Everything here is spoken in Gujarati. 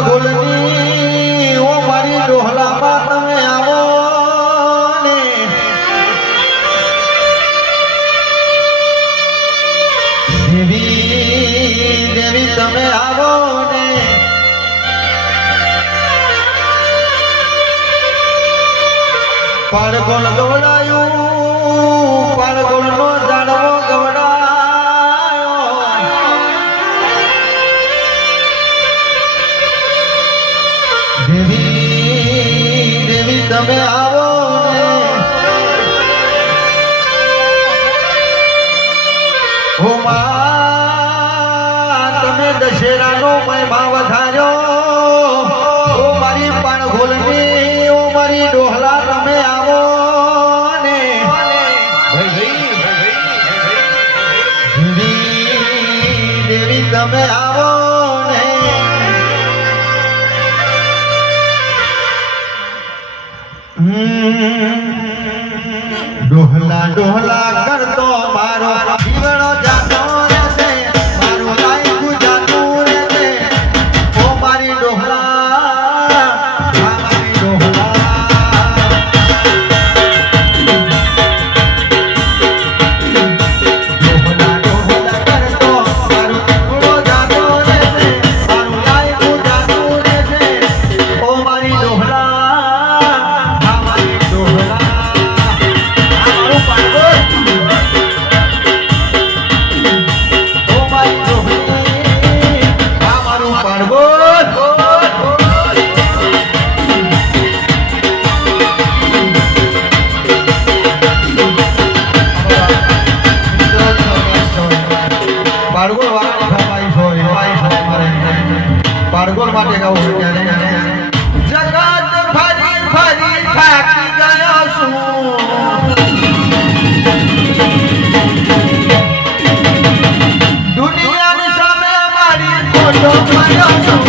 ગોલની ઓ મારી ડોહલામાં તમે આવો ને દેવી દેવી તમે આવો ને પાળગોળ ગવડાયું પાળગોળનો ઝાડવો ગવડાયો દેવી દેવી તમે આવો ને હો માં તમે દશેરાનો મહિમા વધાર્યો ઓ મારી પાણઘોલની ઓ મારી ડોહલા તમે આવો ને દેવી તમે આવો ને ડોહલા ડોહલા કરતો મારો જીવનો જાતો રહેશે મારું લાઈફ જાતું રહેશે ઓ મારી ડોહલા મારી ડોહલા ડોહલા ડોહલા કરતો મારો જીવનો જાતો રહેશે મારું લાઈફ જાતું રહેશે ઓ મારી ડોહલા પાળગોળ માટે ગાવું જગત ફરી ફરી થાકી ગયો છું દુનિયાની સામે મારી ફોટો પડ્યો છું